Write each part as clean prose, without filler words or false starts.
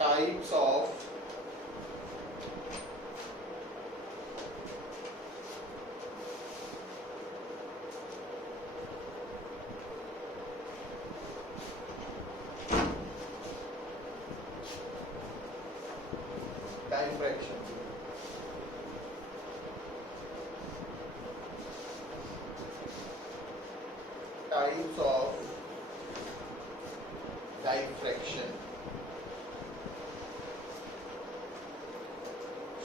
types of diffraction. Types of diffraction.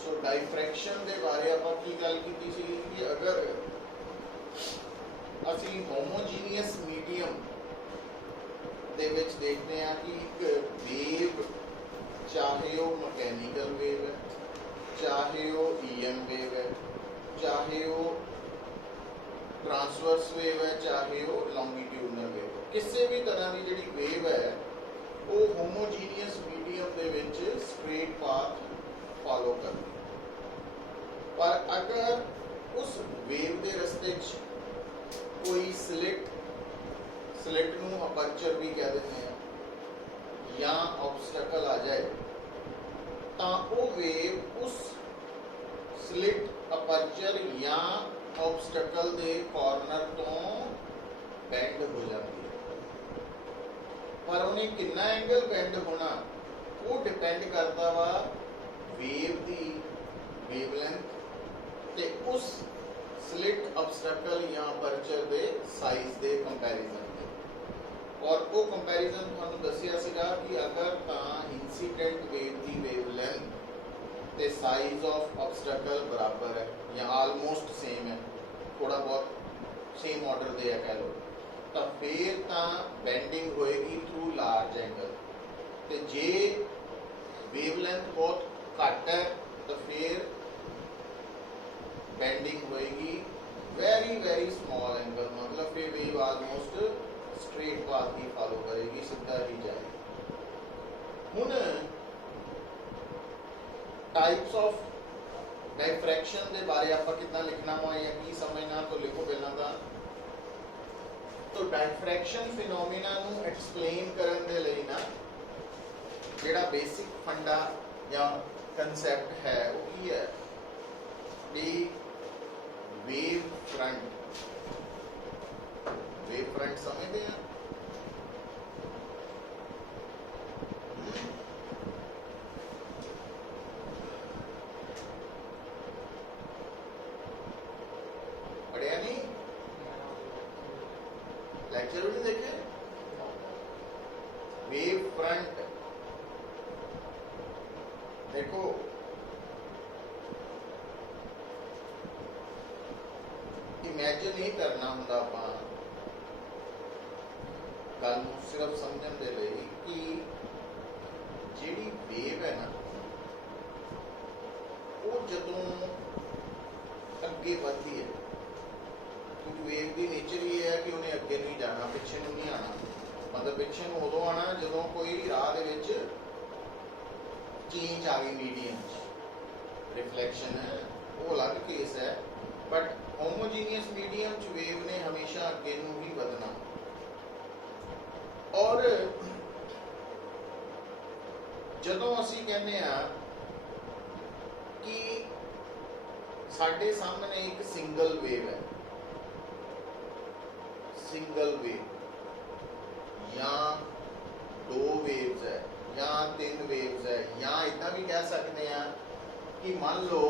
So diffraction ਦੇ ਬਾਰੇ ਆਪਾਂ ਕੀ ਗੱਲ ਕੀਤੀ ਸੀ ਕਿ ਅਗਰ ਅਸੀਂ ਹੋਮੋਜੀਨੀਅਸ ਮੀਡੀਅਮ ਦੇ ਵਿੱਚ ਦੇਖਦੇ ਹਾਂ ਕਿ ਇੱਕ ਵੇਵ ਚਾਹੇ ਉਹ ਮਕੈਨੀਕਲ ਵੇਵ ਹੈ, ਚਾਹੇ ਉਹ ਈਐਮ ਵੇਵ ਹੈ, ਚਾਹੇ ਉਹ ट्रांसवर्स वेव है, चाहे वो लॉन्गिट्यूडनल वेव है, किसी भी तरह की जी वेव है वो होमोजीनियस मीडियम के विच स्ट्रेट पाथ फॉलो करती है। पर अगर उस वेव के रस्ते कोई स्लिट नूं अपर्चर भी कह देते हैं या ऑब्स्टैकल आ जाए तो वो वेव उस स्लिट अपर्चर या ऑब्स्टैकल दे कॉर्नर तो बेंड हो जाती है। पर उन्हें कितना एंगल बेंड होना वो डिपेंड करता वा वेव दी वेवलेंथ ते उस स्लिट ऑब्स्टैकल या अपर्चर दे साइज दे कंपैरिजन दे। और वो कंपैरिजन तुहानू दस्सिया सीगा कि अगर तां इंसीडेंट वेव दी वेवलेंथ ते साइज ऑफ ऑब्स्टैकल बराबर है या आलमोस्ट सेम है, थोड़ा बहुत सेम ऑर्डर दे है कह लो, तो फिर तां बेंडिंग होएगी थ्रू लार्ज एंगल। ते जे वेवलेंथ बहुत घट है तो फिर बेंडिंग होएगी वेरी वेरी स्मॉल एंगल, मतलब फिर वेव ऑलमोस्ट स्ट्रेट पाथ ही फॉलो करेगी, सीधा ही जाएगी। हुण टाइप्स ऑफ डाइफ्रैक्शन के बारे आप कितना लिखना वा या की समझना, तो लिखो पहला तो डाइफ्रैक्शन फिनोमिना नू एक्सप्लेन करन दे लई ना जेड़ा बेसिक फंडा या कंसैप्ट है वो की है कि वेव फ्रंट समझते हैं। लेक्चर भी देखे वेव फ्रंट देखो इमेजिन नहीं करना हुंदा आपां गल नूं सिर्फ समझण दे लई कि जिहड़ी वेव है ना वो जदों अगे बढ़दी है, क्योंकि वेव की नेचर ही है कि उन्हें अगे नहीं जाना, पिछे नहीं आना, मतलब पिछे उदों आना जो कोई राह दे विच चेंज आ गई मीडियम रिफ्लैक्शन है वो अलग केस है। बट होमोजीनियस मीडियम वेव ने हमेशा अगे ही बढ़ना। और जदों असी कहने कि साडे सामने एक सिंगल वेव है, सिंगल वेव या दो वेव्स है या तीन वेव्स है, या इतना भी कह सकते हैं कि मान लो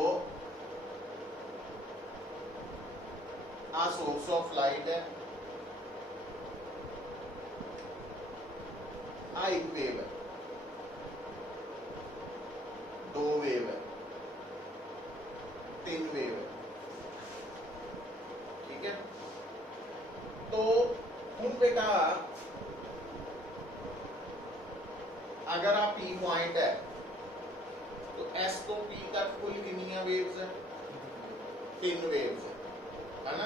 आ सोर्स ऑफ लाइट है, आ एक वेव है, दो वेव है, तीन वेव है, ठीक है। तो हुण बेटा अगर आप पी पॉइंट है तो एस तो पी तक कुल कितनी वेव्स है, तीन वेव्स है ना।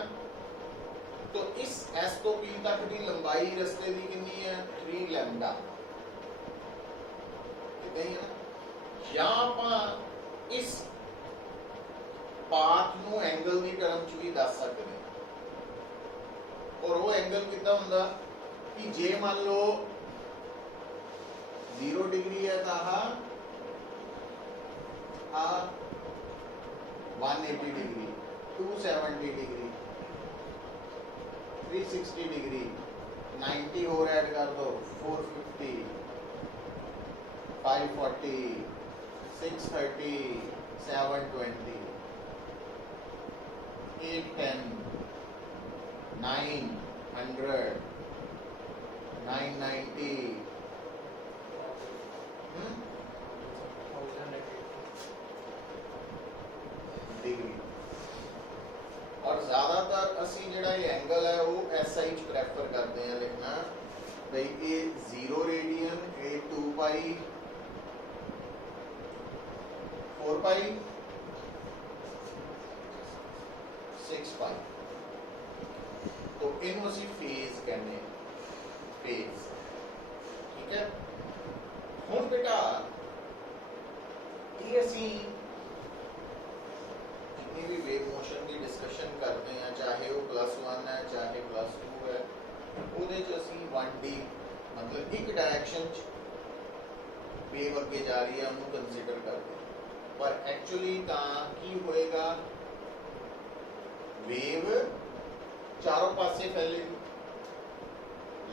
तो इस एस तो पी तक की लंबाई रस्ते की कितनी है, 3 लैम्डा इतना ही है ना। या आप इस पाथ नू एंगल की टर्म च भी दस सकते हैं, और वो एंगल कितना होंदा कि जे मान लो 0 डिग्री है तो आ 180 डिग्री, 270 डिग्री, 360 डिग्री, 90 और ऐड कर दो, 450, 540, 630, 720, 810, 900, 990, डिग्री। और ज़्यादातर असी जिहड़ा ये एंगल है वो SI प्रेफर करते हैं लिखना, भाई ये 0 रेडियन, ये 2 पाई, 4 पाई, 6 पाई। तो इनू असी फेज कहने, फेज, ठीक है। हुण बेटा ये असी जितनी भी वेव मोशन की डिस्कशन करते हैं, चाहे वो +1 है चाहे +2 है, ਉਹਦੇ ਚ ਅਸੀਂ 1D मतलब एक डायरेक्शन वेव अगे जा रही है ਉਹਨੂੰ कंसीडर करते हैं। पर एक्चुअली की होएगा, वेव चारों पासे फैलेगी,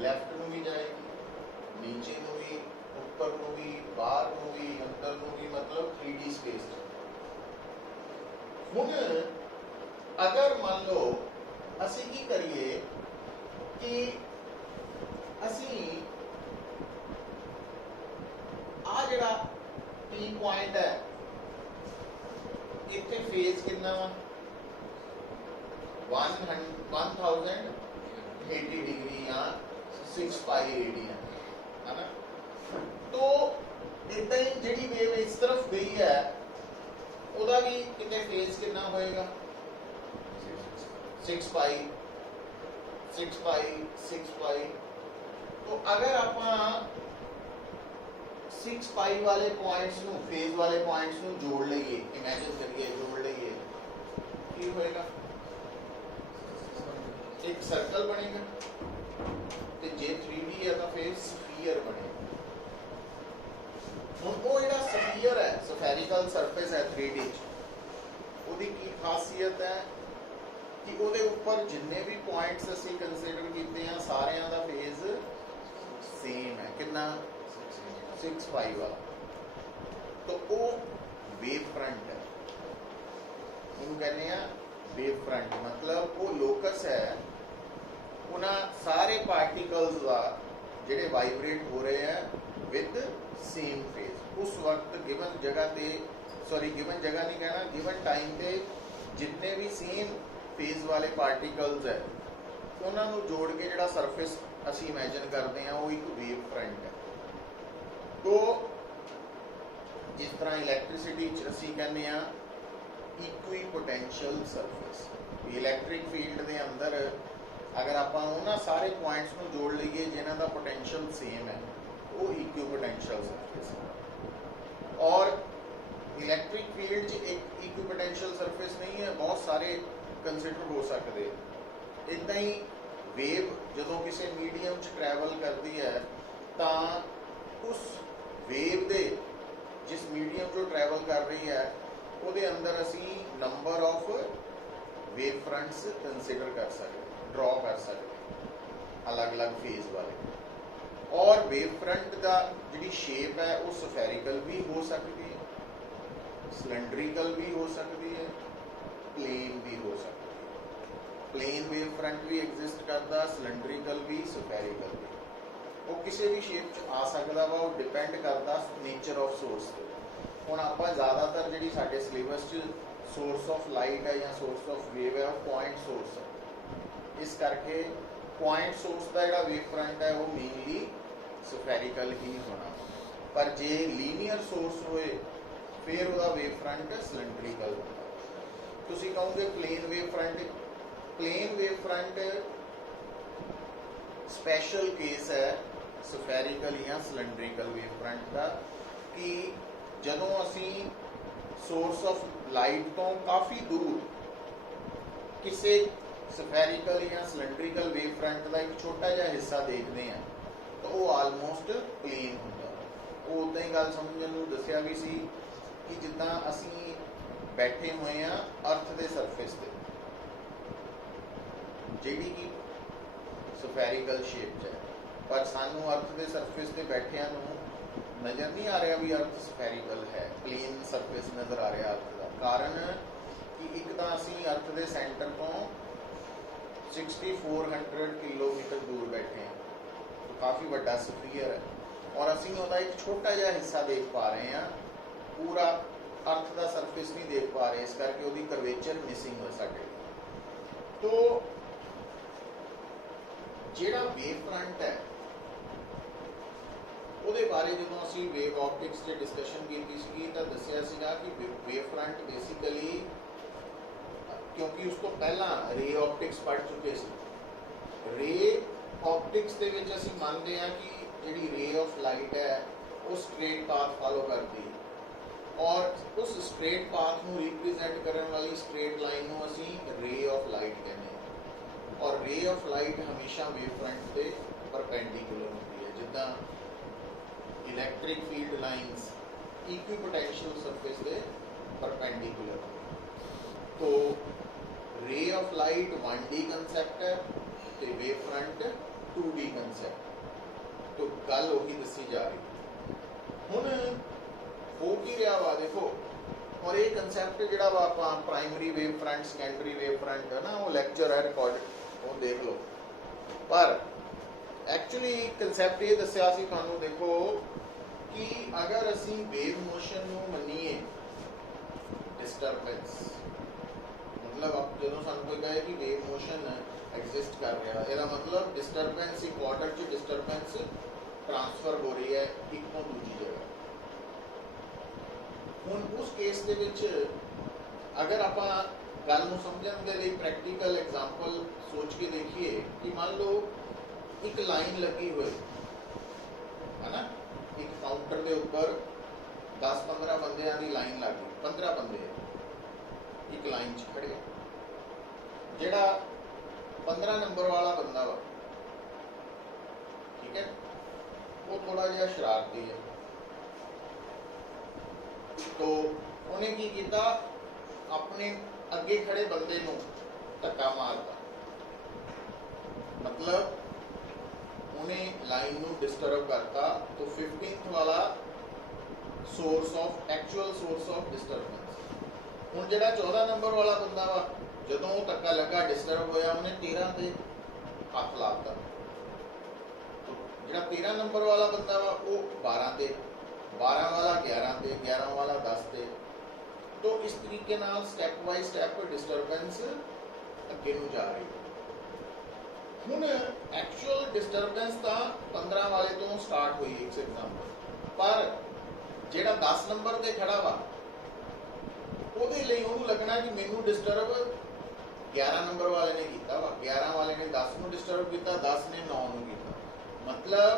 लैफ्ट ਨੂੰ भी जाएगी, नीचे ਨੂੰ भी, ऊपर ਨੂੰ भी, बाहर ਨੂੰ भी, अंदर ਨੂੰ भी, मतलब 3D स्पेस। ਹੁਣ अगर मान लो असी की करिए कि असी आ जड़ा P पॉइंट है, इत्थे फेज कितना वा 1080 डिग्री या 6 पाई रेडियन है ना। तो इतना ही जिहड़ी वेव इस तरफ गई है ਉਹਦਾ भी कितने फेज कितना होएगा 6 पाई, 6 पाई, 6 पाई। तो अगर आप 6 पाई वाले पॉइंट्स ਨੂੰ, फेज वाले पॉइंट्स ਨੂੰ जोड़ लईए, इमेजिन करिए जोड़ लईए, की होएगा, एक सर्कल बनेगा, ते जे 3D है तो फिर स्फीयर बनेगा। ਹੁਣ ਉਹ ਜਿਹੜਾ स्फीयर है, स्फेरिकल सरफेस है 3D ਚ, ਉਹਦੀ ਕੀ ਖਾਸੀਅਤ ਹੈ कि ਉਹਦੇ ਉੱਪਰ ਜਿੰਨੇ ਵੀ ਪੁਆਇੰਟਸ ਅਸੀਂ ਕੰਸੀਡਰ ਕੀਤੇ ਆ ਸਾਰਿਆਂ ਦਾ ਫੇਜ਼ ਸੇਮ ਹੈ, ਕਿੰਨਾ 6 ਪਾਈ ਵਾਲਾ। तो वो वेव फ्रंट है, ਉਹਨੂੰ ਕਹਿੰਦੇ ਆ वेव फ्रंट। मतलब वो लोकस है ਉਹਨਾਂ ਸਾਰੇ ਪਾਰਟੀਕल्स ਦਾ ਜਿਹੜੇ ਵਾइब्रेट हो रहे हैं विद सेम फेज। उस वक्त गिवन जगह ते, सॉरी गिवन जगह नहीं कहना, गिवन टाइम ते जितने भी सेम फेज वाले पार्टिकल्स है उन्होंने जोड़ के जिहड़ा सरफेस असी इमेजिन करते हैं वो एक वेव फ्रंट है। तो जिस तरह इलैक्ट्रिसिटी असी कहने equi potential surface, electric field के अंदर अगर आप उन्होंने सारे पॉइंट्स को जोड़ लीए जिन्हों का पोटेंशियल सेम है, वो इक्वी पोटेंशियल सरफेस है। और इलैक्ट्रिक फील्ड एक इक्वी पोटेंशियल सरफेस नहीं है, बहुत सारे कंसिडर हो सकते। इदा ही वेव जो किसी मीडियम ट्रैवल करती है तो उस वेव दे जिस मीडियम जो ट्रैवल कर रही है वो अंदर असी number of wave fronts consider कर सकते, ड्रॉ कर सकते अलग अलग फेज वाले। और वेव फ्रंट का जी शेप है वो स्फेरिकल भी हो सकती है, सिलेंड्रिकल भी हो सकती है, प्लेन भी हो सकती है। प्लेन वेव फ्रंट भी एग्जिस्ट करता, सिलेंड्रिकल भी, स्फेरिकल भी। वो किसी भी शेप च आ सकता वा, वो डिपेंड करता नेचर ऑफ सोर्स पे। हुण आपां ज़्यादातर जिहड़ी साडे सिलेबस च सोर्स ऑफ लाइट है या सोर्स ऑफ वेव है वो पॉइंट सोर्स है, इस करके पॉइंट सोर्स का जिहड़ा वेव फ्रंट है वो मेनली स्फेरिकल ही होना। पर जे लीनियर सोर्स होए फिर वह वेव फ्रंट सिलेंड्रिकल होगा। तुसीं कहोगे plane wave front, plane wave front special case है स्फेरिकल या सिलेंड्रिकल वेव फ्रंट का, कि जदों असी सोर्स ऑफ लाइट तो काफ़ी दूर किसी स्फेरिकल या सिलेंड्रिकल वेव फ्रंट का एक छोटा जिहा हिस्सा देखते हैं तो वो आलमोस्ट प्लेन होता। वो उदा ही गल समझण नूं दस्सिया भी सी कि जिद्दां असीं बैठे हुए हैं अर्थ के सरफेस ते, जिहड़ी कि सफैरिकल शेप च है, पर सानू अर्थ के सरफेस ते बैठिया नज़र नहीं आ रहा भी अर्थ सफैरिकल है, प्लेन सरफेस नज़र आ रहा अर्थ का। कारण कि एक तो असीं अर्थ के सेंटर तो 6400 किलोमीटर दूर बैठे हैं, तो काफ़ी बड़ा स्फीयर है, और असीं उसका एक छोटा जिहा हिस्सा देख पा रहे हैं, पूरा अर्थ का सरफेस नहीं देख पा रहे, इस करके उसकी करवेचर मिसिंग हो साडे। तो जिहड़ा वेव फ्रंट है ਉਹਦੇ ਬਾਰੇ ਜਦੋਂ ਅਸੀਂ ਵੇਵ ऑप्टिक्स से डिस्कशन की सी तो दसिया सीगा कि वेव फ्रंट बेसिकली, क्योंकि उस तो पहला रे ऑप्टिक्स पढ़ चुके सी, रे ऑप्टिक्स दे विच असीं मानते हैं कि जिहड़ी रे ऑफ लाइट है वो स्ट्रेट पाथ फॉलो करती है, और उस स्ट्रेट पाथ नूं रिप्रेजेंट करने वाली स्ट्रेट लाइन नूं असीं रे ऑफ लाइट कहते हैं, और रे ऑफ लाइट हमेशा वेव फ्रंट के परपेंडिकुलर होती है। जिद्दां electric field lines equipotential surface के परपेंडिकुलर, तो ray of light 1D concept है तो वेव फ्रंट 2D कंसैप्ट। तो गल उही दसी जा रही हुण हो की रहा वा देखो, और ये कंसैप्ट जिहड़ा वा आपां primary wave front secondary wave front है ना, वो लैक्चर है रिकॉर्ड, वो देख लो। पर एक्चुअली कंसैप्ट ये दसिया सी तुहानूं, देखो कि अगर असी वेव मोशन नूं मनीए डिस्टरबेंस, मतलब अब जो सानूं कोई कहे कि वेव मोशन एग्जिस्ट कर रहा, इसका मतलब डिस्टरबेंस एक ऑर्डर च डिस्टरबेंस ट्रांसफर हो रही है एक तो दूसरी जगह। हुण उस केस दे विच अगर आपां गल नूं समझण दे लई प्रैक्टिकल एग्जाम्पल सोच के देखिए कि मान लो एक लाइन लगी हुई है ना, एक काउंटर के ऊपर 10-15 बंदियां की लाइन लग गई, 15 बंदे एक लाइन च खड़े, जिहड़ा 15 नंबर वाला बंदा वा, ठीक है, वो थोड़ा जिहा शरारती है, तो उन्हें की किया, अपने अगे खड़े बंदे नूं धक्का मारता, मतलब उन्हें लाइन नूं डिस्टर्ब करता। तो 15th वाला source of actual source of disturbance. हुण जिहड़ा 14 नंबर वाला बंदा वा, जदों वो धक्का लगा डिस्टर्ब होया, उन्हें 13 ते हथ लाता, तो जिहड़ा 13 नंबर वाला बंदा वा वो 12 ते, 12 वाला 11 ते, 11 वाला 10 ते। तो इस तरीके नाल स्टैप बाय स्टैप डिस्टर्बेंस अगे नूं जा रही है। हुण एक्चुअल डिस्टरबेंस तो 15 वाले तो स्टार्ट हुई एक एग्जाम्पल, पर जिहड़ा 10 नंबर ते खड़ा वा ਉਹਦੇ ਲਈ ਉਹਨੂੰ लगना कि मैनू डिस्टर्ब 11 नंबर वाले ने किया वा, 11 वाले ने 10 ਨੂੰ डिस्टर्ब किया, 10 ने 9 ਨੂੰ किया। मतलब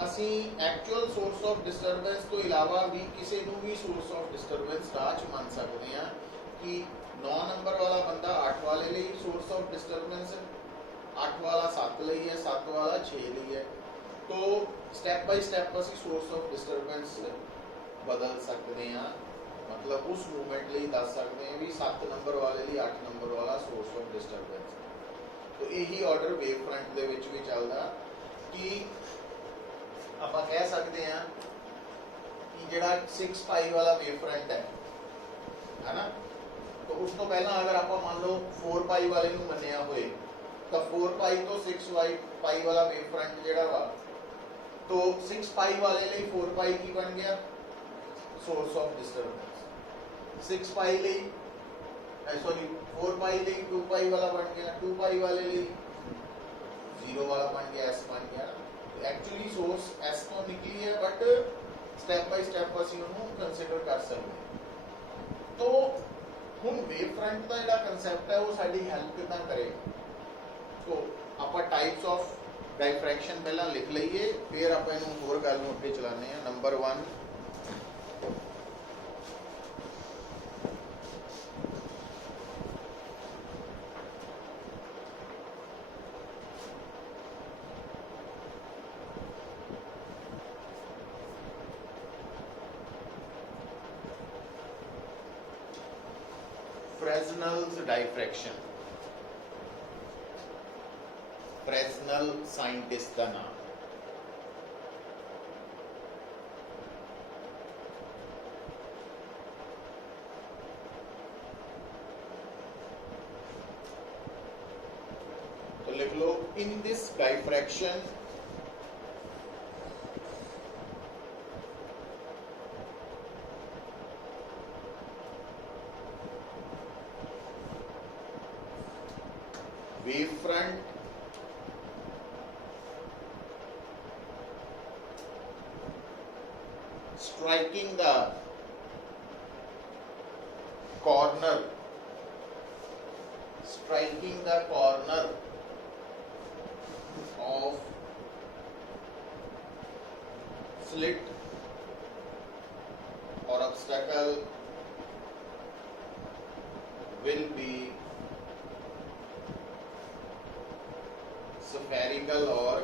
असी एक्चुअल सोर्स ऑफ डिस्टरबेंस तो इलावा भी किसी ਨੂੰ भी सोर्स ऑफ डिस्टरबेंस राह च मान सकते हैं कि 9 नंबर वाला बंदा 8 वाले लिए सोर्स ऑफ डिस्टरबेंस, 8 वाला 7 ਲਈ है, 7 वाला 6 ਲਈ है। तो स्टैप बाय स्टैप असी सोर्स ऑफ डिस्टरबेंस बदल सकते हैं, मतलब उस मूवमेंट लिए दस सकते हैं भी 7 नंबर वाले लिए 8 नंबर वाला सोर्स ऑफ डिस्टरबेंस। तो यही ऑर्डर वेव फ्रंट दे विच भी चलदा कि आपां कह सकते हैं कि जिहड़ा 6 पाई वाला वेव फ्रंट है ना, तो उस तो पहला अगर आप मान लो 4 पाई वाले नूं मन्निया होए तो 4 पाई तो 6 पाई वाला वेव फ्रंट जिहड़ा वा, तो 6 पाई वाले लिए 4 पाई की बन गया सोर्स ऑफ डिस्टरबेंस, 6 पाई लिए सॉरी 4 पाई लिए 2 पाई वाला बन गया, 2 पाई वाले लिए 0 वाला बन गया, एस बन गया। तो एक्चुअली सोर्स एस तो निकली है, बट स्टैप बाय स्टैप असीं उहनूं कंसीडर कर सकते हैं। तो हुण वेव फ्रंट का जिहड़ा कंसैप्ट है वो साडी हैल्प किदां करेगा। तो आप टाइप्स ऑफ डाइफ्रैक्शन पहला लिख लीए, फिर आप इनू होर गल नूं अगे चलाने हैं। Number 1, Fresnel's diffraction, Fresnel scientist का नाम। तो लिख लो, in this diffraction wave front striking the corner, striking the corner of slit or obstacle will be spherical or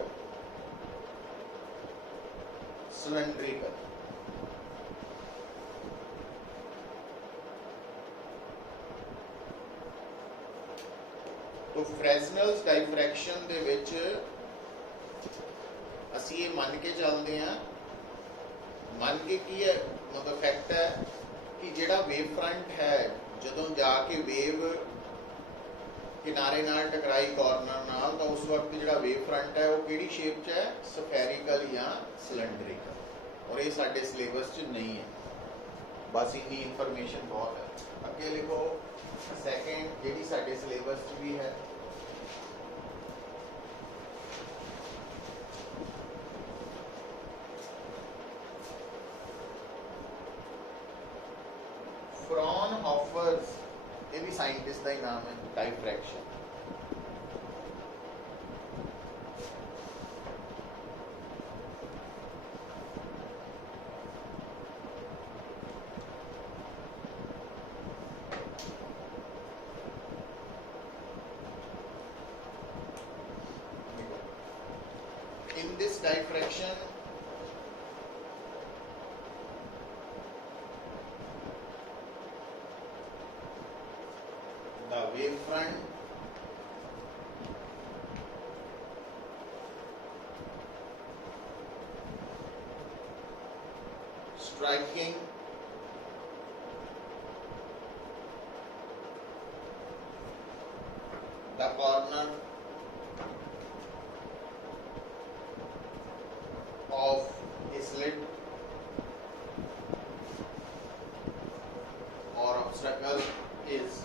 cylindrical। तो फ्रेजनल्स डाइफ्रैक्शन दे विच असी ये मन के चलते हैं, मन के की है मतलब फैक्ट है कि जिहड़ा वेव फ्रंट है जदों जाके वेव किनारे नाल टकराई कॉर्नर नाल, तो उस वक्त जिहड़ा वेव फ्रंट है वो किहड़ी शेप च है, स्फेरिकल या सिलेंड्रिकल। और ये साडे सिलेबस च नहीं है, बस इन्नी इंफॉर्मेशन बहुत है। अगे लिखो सैकेंड जिहड़ी साडे सिलेबस च भी है, फ्रॉनहोफर्स, ये भी साइंटिस्ट का ही नाम है, diffraction. In this diffraction, the wave front striking the corner of a slit or obstacle is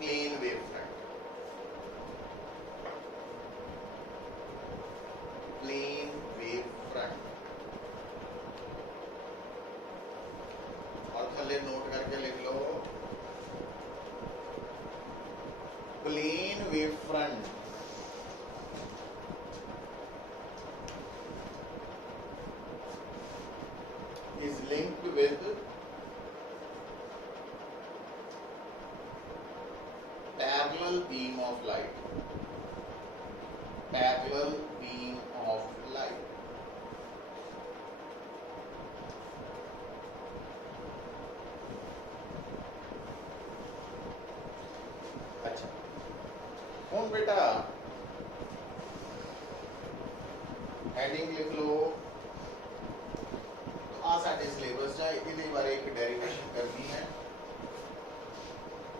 plane wave front, plane wave front। और थले नोट करके लिख लो, plane wave front is linked with parallel beam of light, parallel beam of light। अच्छा हुण बेटा heading लिख लो, आ साडे syllabus च इहदे बारे एक डेरिवेशन करनी है,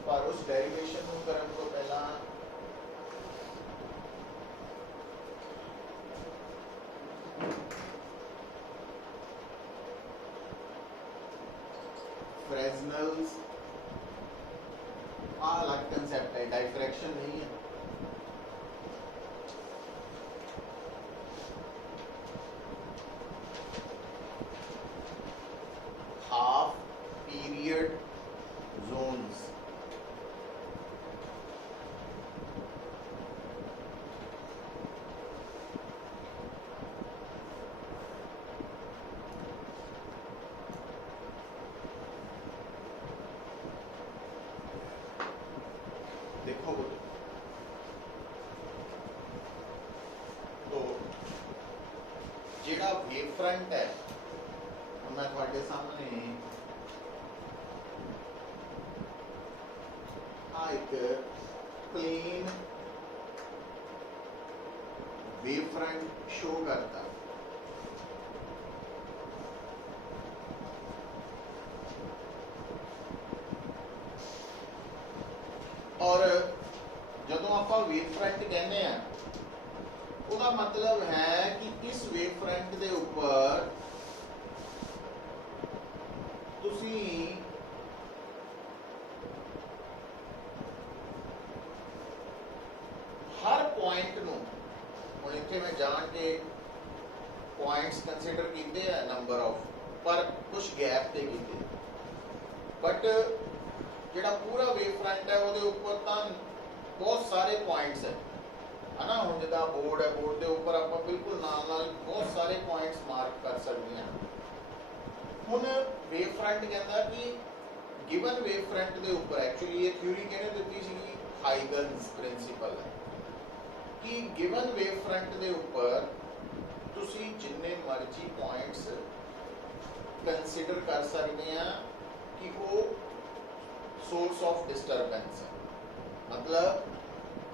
पर उस डेरिवेशन को करने तो पहला फ्रेजनल्स अलग कंसेप्ट है, डाइफ्रैक्शन नहीं है। हाफ पीरियड जोन्स, देखो तो जिहड़ा वेव फ्रंट है मैं तुहाडे सामने आ एक प्लेन वेव फ्रंट शो करता। और जदों आप वेव फ्रंट कहने हैं ਉਹਦਾ मतलब है कि इस वेव फ्रंट के ऊपर तुसी हर पॉइंट नूं हुण इत्थे मैं जान के पॉइंट्स कंसीडर कीते हैं नंबर ऑफ पर कुछ गैप ते कीते बट जिहड़ा पूरा वेव फ्रंट है ਉਹਦੇ ਉੱਪਰ ਤਾਂ बहुत सारे पॉइंट्स है ना। हम जिदा बोर्ड है बोर्ड के ऊपर आप बिल्कुल नाल नाल बहुत सारे पॉइंट्स मार्क कर सकते हैं। हुण वेव फ्रंट कहता कि गिवन वेव फ्रंट के ऊपर एक्चुअली ये थ्योरी कहने दी सी हाइगन्स प्रिंसिपल है कि गिवन वेव फ्रंट के ऊपर तुसी जिन्ने मर्जी पॉइंट्स कंसीडर कर सकते हैं कि वो सोर्स ऑफ डिस्टरबेंस है। मतलब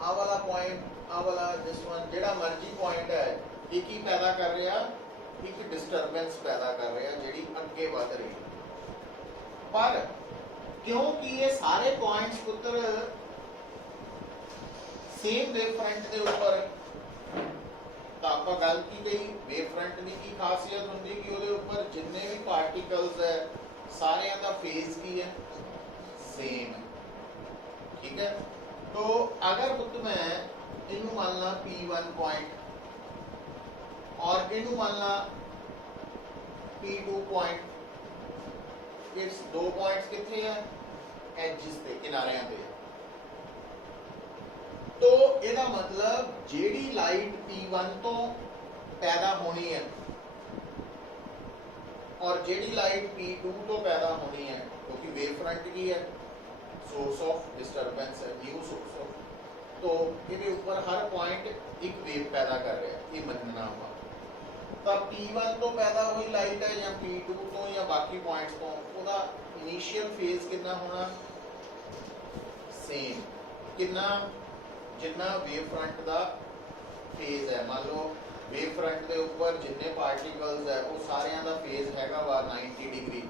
आ वाला पॉइंट आ वाला जिस वन जेड़ा मर्जी पॉइंट है एक ही पैदा कर रहा एक डिस्टरबेंस पैदा कर रहा जिहड़ी अगे वध रही पर क्योंकि ये सारे पॉइंट्स पुत्र सेम वेव फ्रंट के ऊपर तो आप गल की गई वेव फ्रंट की खासियत होंगी कि वो ऊपर जिन्ने भी पार्टिकल्स है सारे का फेज की है सेम ठीक है। तो अगर पुत्र मैं इनू मान ला P1 पॉइंट और इनू मान ला P2 पॉइंट इस दो पॉइंट्स कितने हैं एजेस पे किनारियां पे तो ਇਹਦਾ मतलब जेडी लाइट P1 तो पैदा होनी है और जेडी लाइट P2 तो पैदा होनी है क्योंकि वेव फ्रंट की है सोर्स ऑफ डिस्टरबेंस है न्यू सोर्स ऑफ तो ये ऊपर हर पॉइंट एक वेव पैदा कर रहा है ये मनना हुआ तो P1 तो पैदा हुई लाइट है या P2 तो या बाकी पॉइंट्स तो उसका इनिशियल फेज कितना होना सेम कितना जितना वेव फ्रंट का फेज है। मान लो वेव फ्रंट के ऊपर जिन्ने पार्टिकल्स है वो सारिਆਂ ਦਾ फेज हैगा वा 90 डिग्री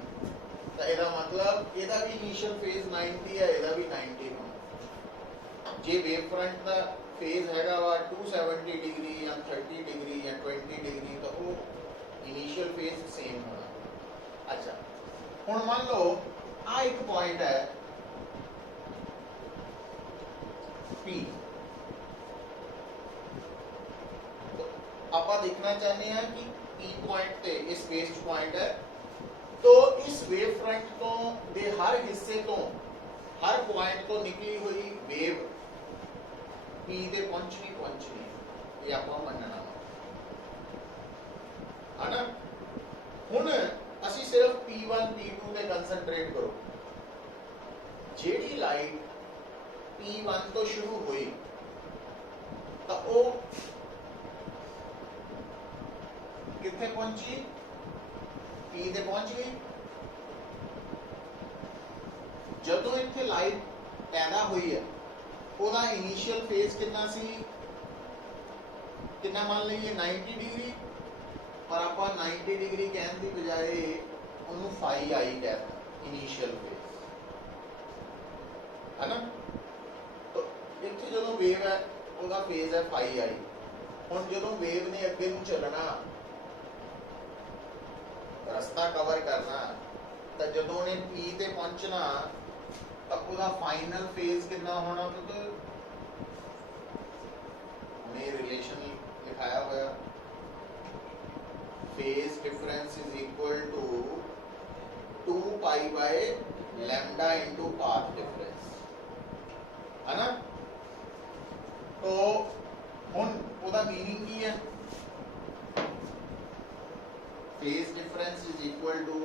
तो ਇਹਦਾ मतलब ਇਹਦਾ भी इनिशियल फेज 90 है ਇਹਦਾ भी 90 होना जे वेव फ्रंट का फेज हैगा वा 270 डिग्री या 30 डिग्री या 20 डिग्री तो वो इनिशियल फेज सेम होना। अच्छा हुण मान लो आ एक पॉइंट है P तो आप देखना चाहते हैं कि P पॉइंट ते इस बेस्ड पॉइंट है तो इस वेव फ्रंट तो दे हर हिस्से तो हर पॉइंट तो निकली हुई वेव P दे पहुंचनी ये आप मनना है ना। हुण असी सिर्फ P1 P2 ते कंसंट्रेट करो जेडी लाइट P1 तो शुरू हुई तो वो कितने पहुंची P ते पहुंच गई जदों इत्थे लाइट पैदा हुई है ਉਹਦਾ इनिशियल फेज कितना सी कितना मान लीजिए 90 डिग्री पर आप 90 डिग्री कहने की बजाय ਉਹਨੂੰ फाई आई कहते इनिशियल फेज है ना। तो इत्थे जो वेव है ਉਹਦਾ फेज है फाई आई ਹੁਣ ਜਦੋਂ वेव ने ਅੱਗੇ ਨੂੰ ਚੱਲਣਾ रास्ता कवर करना तो ਜਦੋਂ ने P ਤੇ ਪਹੁੰਚਣਾ अब उसका फाइनल फेज कितना होना तो हमें रिलेशन लिखाया हुआ phase difference is equal to 2 pi by lambda into path difference है ना। तो हुन उसका मीनिंग की है phase difference is equal to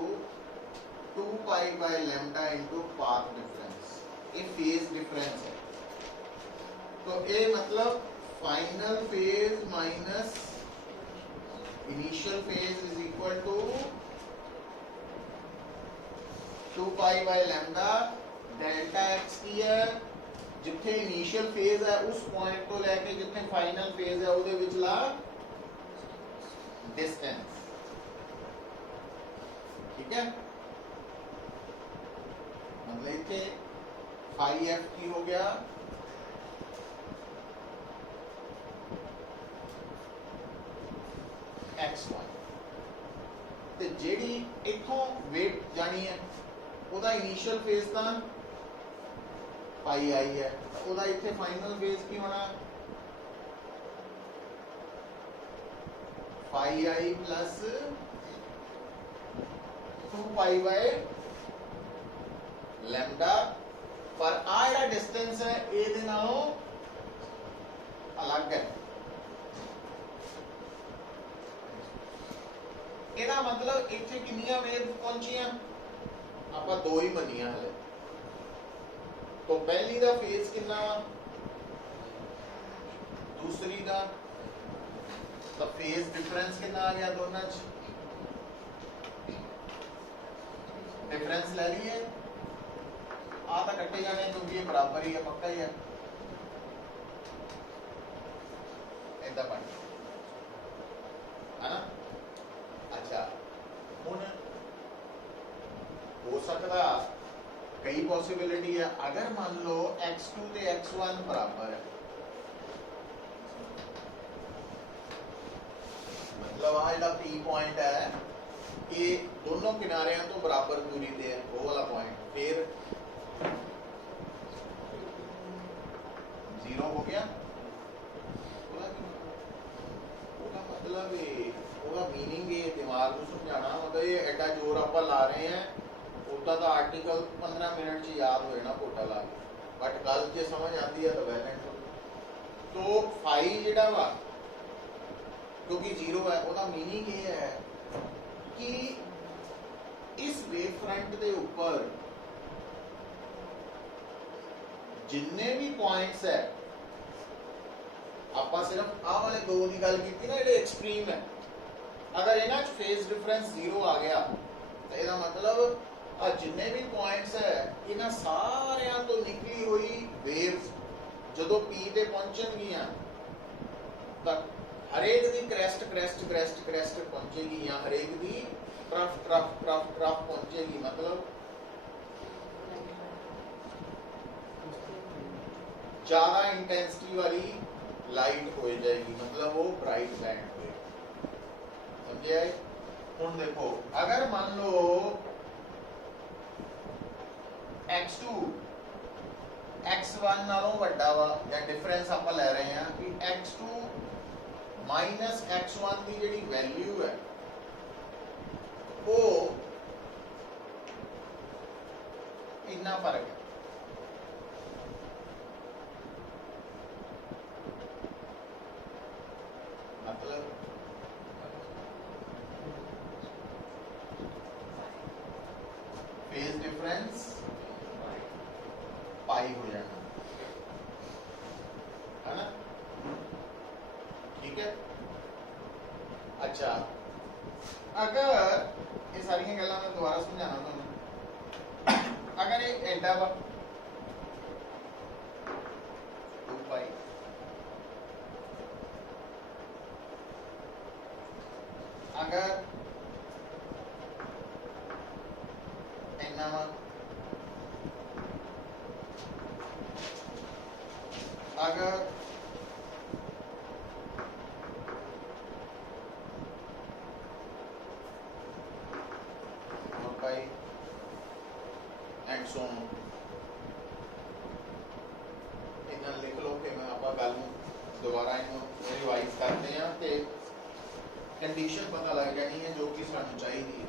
2 pi by lambda into path difference ये फेज डिफरेंस है। तो ये मतलब final phase minus initial phase is equal to 2 pi by lambda delta x की है जिथे इनिशियल फेज है उस पॉइंट तो लैके जिथे फाइनल फेज है ਉਹਦੇ ਵਿਚਲਾ डिस्टेंस। ठीक है, मतलब इतने फाई एफ की हो गया x1 ਤੇ ਜਿਹੜੀ इथों वेट जानी है ਉਹਦਾ इनिशियल फेज ਤਾਂ पाई आई है, ਉਹਦਾ ਇੱਥੇ फाइनल फेज की होना पाई आई प्लस 2 पाई बाय लैम्डा। पर आ ਜਿਹੜਾ डिस्टेंस है ਇਹਦੇ ਨਾਲੋਂ अलग है। ਇਹਦਾ मतलब ਇੱਥੇ ਕਿੰਨੀਆਂ ਵੇਵ ਪਹੁੰਚੀਆਂ ਆਪਾਂ ਦੋ ਹੀ ਮੰਨੀਆਂ ਹਲੇ। तो पहली का फेज कितना वा, दूसरी का तो फेज डिफरेंस कितना आ गया दोनों च, डिफरेंस ले लिए आ तो कट्टे जाने क्योंकि ये बराबर ही है, पक्का ही है ऐसा बन है ना। अच्छा हुन हो सकता कई पॉसिबिलिटी है, अगर मान लो x2 ते x1 बराबर है, मतलब आ जो P पॉइंट है ये दोनों किनारे तो बराबर दूरी पे है, वो वाला पॉइंट फिर 0 हो गया। मतलब ਉਹਦਾ मीनिंग ये दिमाग को समझाना, मतलब ये एडा जोर आप ला रहे हैं उदा तो आर्टिकल 15 मिनट च याद हो जाना कोटा ला के, बट गल जो समझ आती है तो बैलेंस हो। तो फाई जिहड़ा वा क्योंकि 0 है, उसका मीनिंग ये है कि इस वेव फ्रंट के ऊपर जिन्ने भी पॉइंट्स है, आप सिर्फ आ वाले दो की गल की ना जो एक्सट्रीम है, अगर इन्हां च फेज डिफरेंस 0 आ गया तो इसका मतलब जिन्ने भी पॉइंट्स है इन्हां सारियां तो निकली हुई वेव्स जदों पी ते पहुंचणगियां तां हरेक दी क्रेस्ट क्रेस्ट क्रेस्ट क्रेस्ट पहुंचेगी, या हरेक दी ट्रफ ट्रफ ट्रफ ट्रफ पहुंचेगी, मतलब ज्यादा इंटेंसिटी वाली लाइट हो जाएगी, मतलब वो ब्राइट बैंड होएगी। समझे आए? हुण देखो अगर मान लो x2 x1 नालों वड्डा वा, या डिफरेंस आप ले रहे हैं कि x2 माइनस x1 की जिहड़ी वैल्यू है वो इतना फर्क है, मतलब फेज डिफरेंस पाई हो जाना है ना। ठीक है, अच्छा अगर ये सारी गल्लां मैं दोबारा समझाना तुहानूं, अगर ये एडा वा 2 पाई, अगर इन्ना वा, अगर पाई एंड सो ऑन, इन्ना लिख लो कि मैं आप गल दोबारा इनू रिवाइज करते हैं तो कंडीशन पता लग जानी है जो कि सानू चाहिए।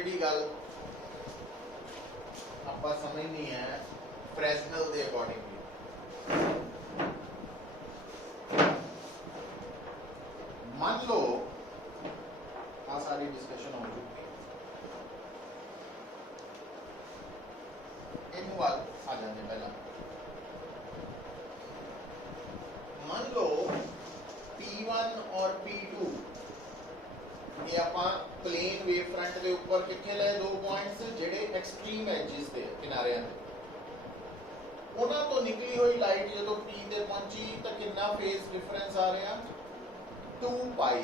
ਜਿਹੜੀ ਗੱਲ ਆਪਾਂ ਸਮਝਣੀ ਹੈ ਫ੍ਰੈਸਨਲ ਦੇ ਅਕੋਰਡਿੰਗਲੀ, मान लो आ सारी डिस्कशन हो चुकी है, इन वाल आ जाने पहला मान लो P1 और P2 ये ਆਪਾਂ प्लेन वेव फ्रंट ਦੇ ਉੱਪਰ ਕਿੱਥੇ ਲਏ ਦੋ ਪੁਆਇੰਟਸ ਜਿਹੜੇ ਐਕਸਟ੍ਰੀਮ ਐਜਸ ਤੇ ਕਿਨਾਰਿਆਂ ਤੇ, ਉਹਨਾਂ ਤੋਂ ਨਿਕਲੀ ਹੋਈ ਲਾਈਟ ਜਦੋਂ P ਤੇ ਪਹੁੰਚੀ ਤਾਂ ਕਿੰਨਾ ਫੇਜ਼ ਡਿਫਰੈਂਸ ਆ ਰਿਹਾ 2 पाई,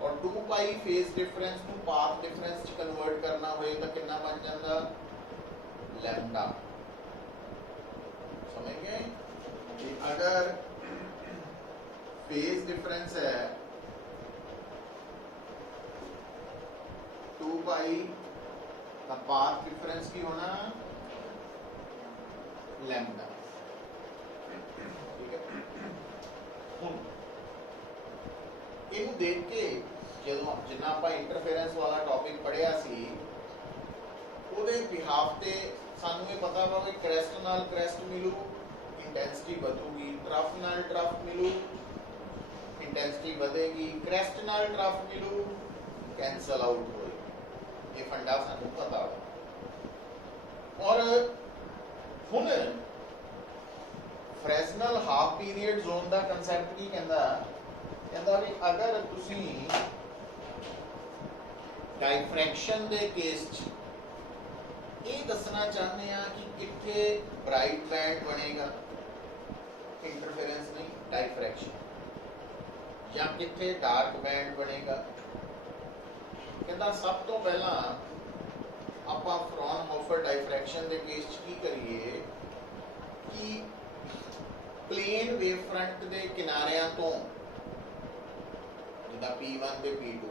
और 2 पाई फेज डिफरेंस ਨੂੰ पाथ डिफरेंस ਚ ਕਨਵਰਟ ਕਰਨਾ ਹੋਏ ਤਾਂ ਕਿੰਨਾ ਬਣ ਜਾਂਦਾ लैम्डा। समझ गए कि अगर फेज डिफरेंस है 2 पाई तो पाथ डिफरेंस की होना लैम्डा। ठीक है, हुन ਇਹਨੂੰ ਦੇਖ ਕੇ ਜਦੋਂ ਜਿੰਨਾ ਆਪਾਂ ਇੰਟਰਫੇਰੈਂਸ ਵਾਲਾ ਟੌਪਿਕ ਪੜਿਆ ਸੀ ਉਹਦੇ ਬਿਹਾਫ ਤੇ ਸਾਨੂੰ ਇਹ ਪਤਾ ਵਾ ਕਿ ਕ੍ਰੈਸਟ ਨਾਲ ਕ੍ਰੈਸਟ ਮਿਲੂ ਇੰਟੈਂਸਿਟੀ ਵਧੂਗੀ, ਟਰਫ ਨਾਲ ਟਰਫ ਮਿਲੂ ਇੰਟੈਂਸਿਟੀ ਵਧੇਗੀ, ਕ੍ਰੈਸਟ ਨਾਲ ਟਰਫ ਮਿਲੂ ਕੈਂਸਲ ਆਊਟ ਹੋਏਗੀ। ਇਹ ਫੰਡਾ ਸਾਨੂੰ ਪਤਾ ਵਾ। ਔਰ ਹੁਣ ਫ੍ਰੈਸਨਲ ਹਾਫ ਪੀਰੀਅਡ ਜ਼ੋਨ ਦਾ ਕਨਸੈਪਟ ਕੀ ਕਹਿੰਦਾ, ਕਹਿੰਦਾ ਵੀ ਅਗਰ ਤੁਸੀਂ ਡਾਇਫ੍ਰੈਕਸ਼ਨ ਦੇ ਕੇਸ 'ਚ ਇਹ ਦੱਸਣਾ ਚਾਹੁੰਦੇ ਆ ਕਿ ਕਿੱਥੇ ਬ੍ਰਾਈਟ ਬੈਂਡ ਬਣੇਗਾ, ਇੰਟਰਫੇਰੈਂਸ ਨਹੀਂ ਡਾਇਫ੍ਰੈਕਸ਼ਨ, ਜਾਂ ਕਿੱਥੇ ਡਾਰਕ ਬੈਂਡ ਬਣੇਗਾ, ਕਹਿੰਦਾ ਸਭ ਤੋਂ ਪਹਿਲਾਂ ਆਪਾਂ ਫਰੌਨਹੋਫਰ ਡਾਇਫ੍ਰੈਕਸ਼ਨ ਦੇ ਕੇਸ 'ਚ ਕੀ ਕਰੀਏ ਕਿ ਪਲੇਨ ਵੇਵ ਫਰੰਟ ਦੇ ਕਿਨਾਰਿਆਂ ਤੋਂ P1 ਤੇ P2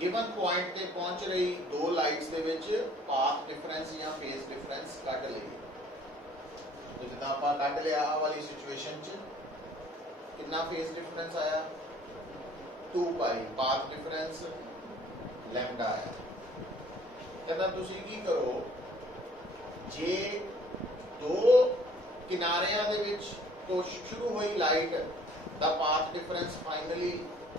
ਗਿਵਨ ਪੁਆਇੰਟ ਤੇ ਪਹੁੰਚ ਰਹੀ ਦੋ ਲਾਈਟਸ ਦੇ ਵਿੱਚ ਪਾਥ ਡਿਫਰੈਂਸ ਜਾਂ ਫੇਜ਼ ਡਿਫਰੈਂਸ ਕੱਢ ਲਈਏ। ਜਿੱਦਾਂ ਆਪਾਂ ਕੱਢ ਲਿਆ ਆ ਵਾਲੀ ਸਿਚੁਏਸ਼ਨ 'ਚ ਕਿੰਨਾ ਫੇਜ਼ ਡਿਫਰੈਂਸ ਆਇਆ 2 ਪਾਈ, ਪਾਥ ਡਿਫਰੈਂਸ ਲੈਮਡਾ ਆਇਆ। ਕਹਿੰਦਾ ਤੁਸੀਂ ਕੀ ਕਰੋ, ਜੇ ਦੋ ਕਿਨਾਰਿਆਂ ਦੇ ਵਿੱਚ ਤੋਂ ਸ਼ੁਰੂ ਹੋਈ ਲਾਈਟ ਦਾ ਪਾਥ ਡਿਫਰੈਂਸ ਫਾਈਨਲੀ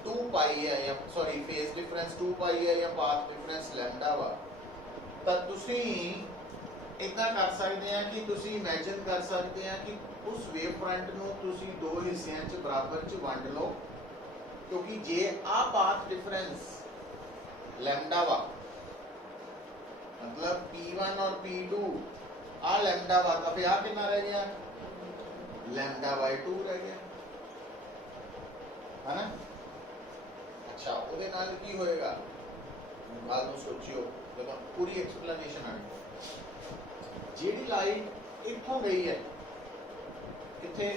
2 ਪਾਈ ਹੈ ਜਾਂ ਸੌਰੀ ਫੇਜ਼ ਡਿਫਰੈਂਸ 2 ਪਾਈ ਹੈ ਜਾਂ ਪਾਥ ਡਿਫਰੈਂਸ ਲੈਮਡਾ ਵਾ, ਤਾਂ ਤੁਸੀਂ ਇਦਾਂ ਕਰ ਸਕਦੇ ਆ ਕਿ ਤੁਸੀਂ ਇਮੇਜਿਨ ਕਰ ਸਕਦੇ ਆ ਕਿ ਉਸ ਵੇਵ ਫਰੰਟ ਨੂੰ ਤੁਸੀਂ ਦੋ ਹਿੱਸਿਆਂ 'ਚ ਬਰਾਬਰ 'ਚ ਵੰਡ ਲਓ, ਕਿਉਂਕਿ ਜੇ ਆ ਪਾਥ ਡਿਫਰੈਂਸ ਲੈਮਡਾ ਵਾ मतलब P1 और P2 आ लैम्डा वा, तो फिर आ कितना रह गया लैम्डा बाय 2 रह गया है ना। अच्छा ਉਹਦੇ ਨਾਲ ਕੀ ਹੋਏਗਾ ਗੱਲ ਨੂੰ ਸੋਚਿਓ, ਜਦੋਂ ਪੂਰੀ ਐਕਸਪਲੇਨੇਸ਼ਨ ਆਣੀ। ਜਿਹੜੀ ਲਾਈਟ ਇੱਥੋਂ ਗਈ ਹੈ ਕਿੱਥੇ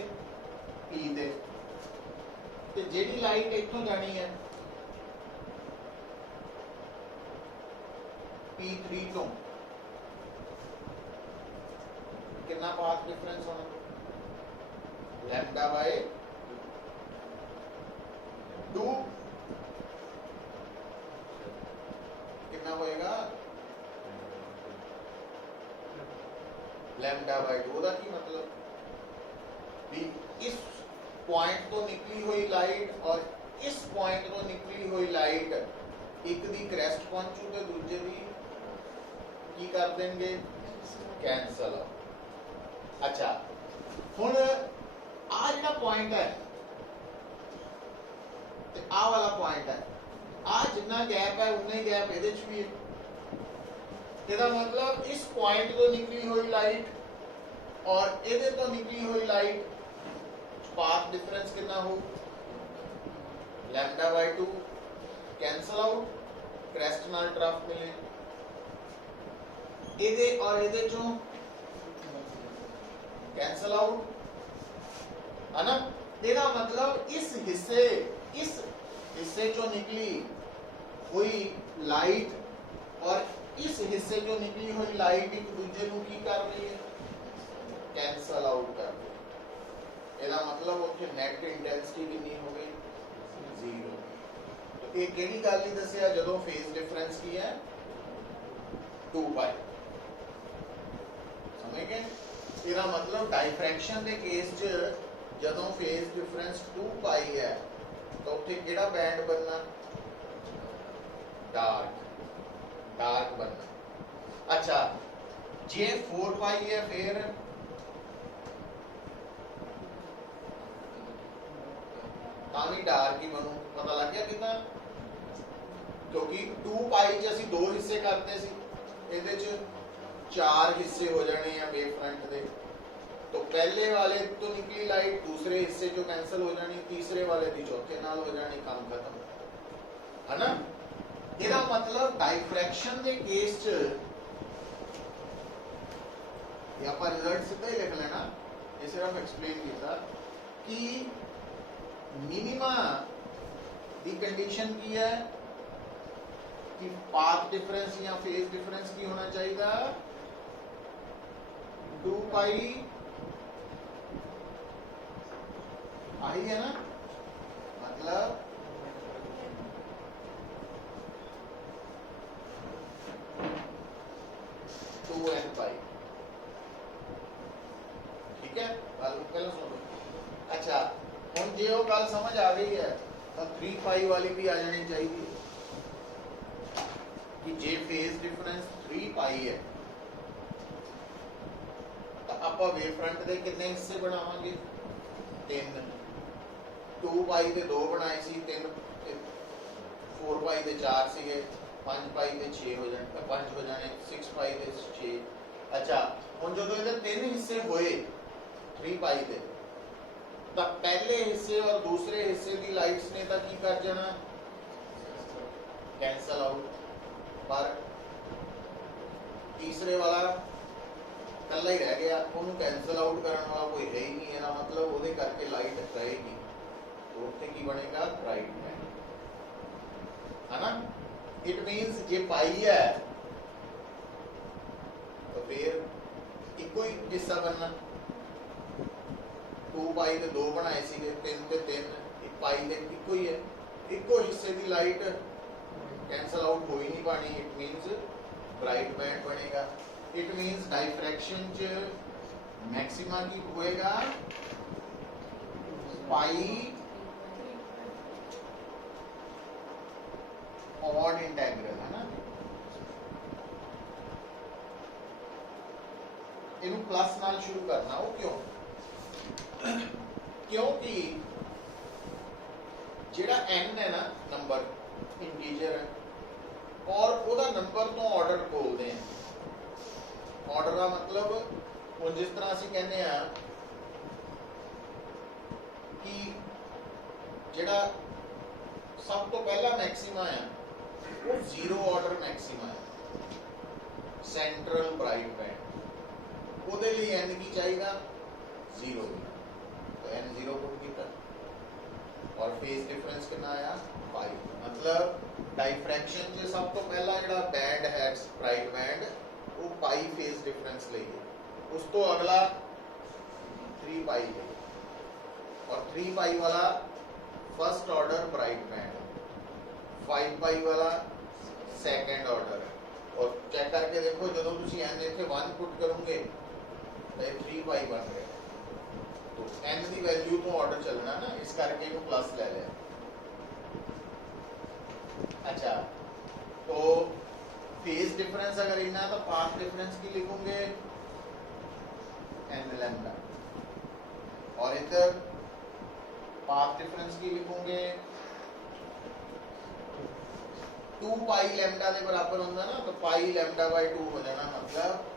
P ਤੇ ਜਿਹੜੀ ਲਾਈਟ ਇੱਥੋਂ ਜਾਣੀ ਹੈ P3 ਤੋਂ कितना पाथ डिफरेंस होना लैम्डा बाय 2 कितना होएगा लैम्डा बाय 2 का की मतलब भी इस पॉइंट तो निकली हुई लाइट और इस पॉइंट तो निकली हुई लाइट एक दी क्रेस्ट पहुंचू ते दूजे दी की कर देंगे कैंसल। अच्छा हुण आ जिहड़ा पॉइंट है ते आ वाला पॉइंट है, आ जितना गैप है उतना ही गैप इहदे च भी है। इसदा मतलब इस पॉइंट तो निकली हुई लाइट और इहदे तो निकली हुई लाइट पाथ डिफरेंस कितना हो lambda by 2 cancel out, crest नाल ट्रफ मिले इहदे और इहदे चों कैंसल आउट है ना। तेरा मतलब इस हिस्से जो निकली हुई लाइट और इस हिस्से जो निकली हुई लाइट एक दूसरे को की कर रही है कैंसल आउट कर रही है। ਇਹਦਾ मतलब ਉੱਥੇ नेट इंटेंसिटी कितनी हो गई 0। तो ਇਹ ਕਿਹੜੀ ਗੱਲ ਨਹੀਂ ਦੱਸਿਆ ਜਦੋਂ ਫੇਜ਼ ਡਿਫਰੈਂਸ ਕੀ ਹੈ 2 ਪਾਈ ਸਮਝ ਗਏ ਇਹਦਾ ਮਤਲਬ ਡਾਈਫ੍ਰੈਕਸ਼ਨ ਦੇ ਕੇਸ 'ਚ ਜਦੋਂ ਫੇਜ਼ ਡਿਫਰੈਂਸ 2 ਪਾਈ ਹੈ ਤਾਂ ਉੱਥੇ ਕਿਹੜਾ ਬੈਂਡ ਬਣਨਾ डार्क बनना अच्छा जे 4 पाई है फिर भी डार्क ही बनू पता लग गया कितना क्योंकि 2 पाई च असी 2 हिस्से करते सी ਇਹਦੇ ਚ 4 हिस्से हो जाने हैं वेव फ्रंट दे तो पहले वाले तो निकली लाइट दूसरे हिस्से जो कैंसिल हो जानी तीसरे वाले दी चौथे नाल हो जानी काम खत्म है ना ਇਹਦਾ मतलब डाइफ्रैक्शन ਦੇ केस च ये आप रिजल्ट सीधा ही लिख लेना ये सिर्फ एक्सप्लेन किया कि मिनिमा दी कंडीशन की है कि पाथ डिफरेंस या फेज डिफरेंस की होना चाहिए 2 पाई आई है ना मतलब 2n पाई ठीक है पहले सुनो अच्छा हम जे वो गल समझ आ गई है तो 3 पाई वाली भी आ जानी चाहिए कि जे फेज डिफरेंस 3 पाई है तो आप वेव फ्रंट के कितने हिस्से बनावांगे 3 2 पाई के 2 बनाए सी 3 4 पाई के 4 सीगे 5 पाई के 6 हो जाने 5 हो जाने 6 पाई के 6 अच्छा हम जो ये 3 हिस्से होए 3 पाई के तो पहले हिस्से और दूसरे हिस्से की लाइट्स ने तो की कर जाना कैंसल आउट पर तीसरे वाला कल्ला ही रह गया उन्होंने कैंसल आउट करने वाला कोई है ही नहीं है मतलब वो करके लाइट रहेगी तो उत्थे की बनेगा ब्राइट बैंड है ना इट मीन्स जे पाई है तो फिर इको ही हिस्सा बनना 2 पाई के 2 बनाए सी 3 पे 3 एक पाई के इको ही है इको हिस्से की लाइट कैंसल आउट हो ही नहीं पानी इट मीन्स ब्राइट बैंड बनेगा इट मीन्स डाइफ्रैक्शन च मैक्सिमा की होएगा पाई ऑड इंटेग्रल है ना इन्हें प्लस नाल शुरू करना वो क्यों क्योंकि जेड़ा n है ना नंबर इंटीजर है और ओदा नंबर तो ऑर्डर बोलते हैं ऑर्डर का मतलब वो जिस तरह असी कहने हैं कि जेड़ा सब तो पहला मैक्सिमा है वो 0 ऑर्डर मैक्सिमा है सेंट्रल ब्राइट बैंड ओदे लिए n की चाहिएगा 0 तो n 0 पुट किया और फेज डिफरेंस कितना आया पाई मतलब डाइफ्रैक्शन से सब तो पहला जेड़ा बैंड है ब्राइट बैंड वो पाई फेज डिफरेंस लिए उस तो अगला 3 पाई है और 3 पाई वाला फर्स्ट ऑर्डर ब्राइट बैंड 5 पाई वाला सेकंड ऑर्डर और चेक करके देखो जो तुम n इतने 1 पुट करोगे तो 3 पाई बन गया तो n की वैल्यू तो ऑर्डर चलना ना इस करके को प्लस ले लिया अच्छा तो फेज डिफरेंस अगर इतना तो पाथ डिफरेंस की लिखोगे n लैम्डा और इधर पाथ डिफरेंस की लिखोगे 2 पाई लैम्डा के बराबर होता ना तो पाई लैम्डा बाय 2 हो जाना मतलब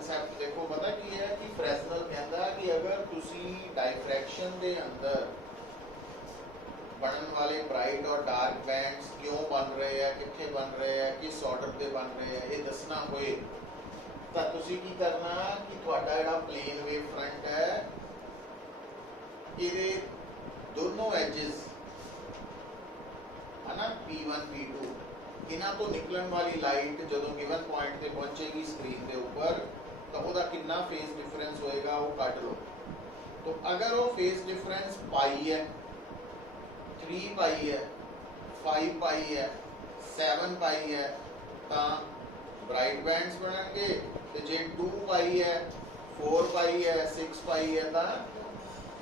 कंसैप्ट देखो पता की है कि फ्रेस्नल कहता है कि अगर तुसी डाइफ्रैक्शन के अंदर बनने वाले ब्राइट और डार्क बैंड्स क्यों बन रहे हैं, कितने बन रहे हैं, किस ऑर्डर से बन रहे हैं, ये दसना होए तो तुसी की करना कि तुहाडा जिहड़ा प्लेन वेव फ्रंट है ये दोनों एजेस है ना P1 P2 इन्हां तो निकलन वाली लाइट जदों गिवन पॉइंट पे पहुंचेगी स्क्रीन के ऊपर तो उसका कितना फेस डिफरेंस होएगा वो काट लो। तो अगर वो फेस डिफरेंस पाई है, 3 पाई है, 5 पाई है, 7 पाई है तो ब्राइट बैंड्स बनणगे ते जे 2 पाई है, 4 पाई है, 6 पाई है तो